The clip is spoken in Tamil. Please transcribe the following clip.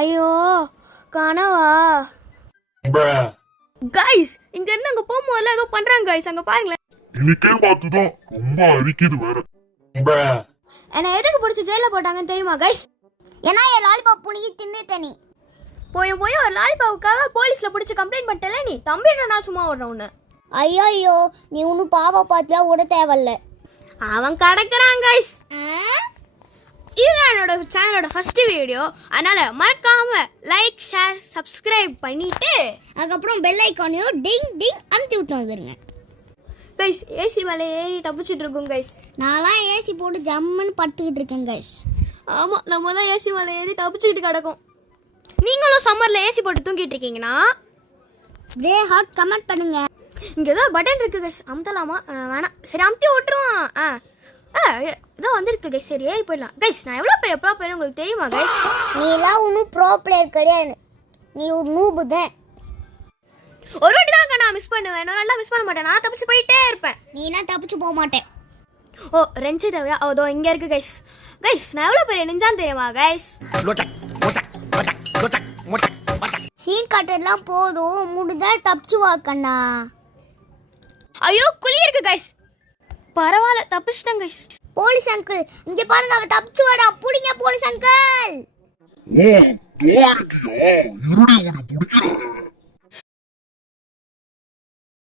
ஐயோ கனவா? கைஸ் இங்க இருந்து அங்க போகும்போது ஏதோ பண்றாங்க கைஸ், அங்க பாருங்களேன். இன்னைக்கே பார்த்துதான் ரொம்ப அரிக்குது வேற. என்ன எதுக்கு பிடிச்சி ஜெயில போட்டாங்கன்னு தெரியுமா கைஸ்? ஏன்னா என் லாலிபாப் புனிங்கி தின்னுட்ட நீ. போய் ஒரு லாலிபாவுக்காக போலீஸ்ல பிடிச்சி கம்ப்ளைண்ட் பண்ணிட்டல நீ. தம்பிட்ட நான் சும்மா விடுறேன் உன்னை. ஐயோ நீ ஒன்னும் பாவ பாத்துலாம் விட தேவையில்ல. அவன் கிடக்குறான் கைஸ். இதுதான் என்னோட சேனலோட ஃபர்ஸ்ட் வீடியோ. அதனால மறக்காம லைக் ஷேர் சப்ஸ்கிரைப் பண்ணிட்டு அதுக்கப்புறம் பெல் ஐக்கானையும் டிங் டிங் அமுத்தி விட்டு வந்துருங்க கைஸ். ஏசி மேலே ஏறி தப்பிச்சுட்டு இருக்கோம் கைஸ். நான்லாம் ஏசி போட்டு ஜம்முன்னு படுத்துக்கிட்டு இருக்கேன் கைஸ். ஆமாம், நம்ம தான் ஏசி மேலே ஏறி தப்பிச்சுக்கிட்டு கிடக்கும். நீங்களும் சம்மரில் ஏசி போட்டு தூங்கிட்டு இருக்கீங்கன்னா ரே ஹாட் கமெண்ட் பண்ணுங்க. இங்கே ஏதோ பட்டன் இருக்குது கைஸ், அமுத்தலாமா? வேணாம், சரி அமுத்தி விட்டுருவான். இதோ வந்துருக்கு கைஸ், சரி ஏறி போயிடலாம் கைஸ். நான் எவ்வளோ பெரிய ப்ரோ பிளேயர் உங்களுக்கு தெரியுமா கைஸ்? நீலாம் ஒன்றும் ப்ரோ பிளேயர் கிடையாது, நீ ஒரு நூபு தான். ஒரு வாட்டி தான் நான் மிஸ் பண்ணுவேன், நான் நல்லா மிஸ் பண்ண மாட்டேன். நான் தப்பிச்சு போயிட்டே இருப்பேன். நீலாம் தப்பிச்சு போக மாட்டேன். ஓ ரெஞ்சு தேவையா? அதோ இங்கே இருக்கு கைஸ். கைஸ் நான் எவ்வளோ பெரிய நெஞ்சான்னு தெரியுமா கைஸ்? சீன் காட்டுறதுலாம் போதும், முடிஞ்சா தப்பிச்சு வாக்கண்ணா. ஐயோ குழி இருக்கு கைஸ். பரவாயில்ல தப்பிச்சிட்டேன் கைஸ். போலீஸ் அங்கிள் இங்க பாருங்க, அவ தப்பிச்சு வாடா. புடிங்க போலீஸ் அங்கிள். ஓ தோரிக்கியா? இருடி உன்னை பிடிக்கிறேன்.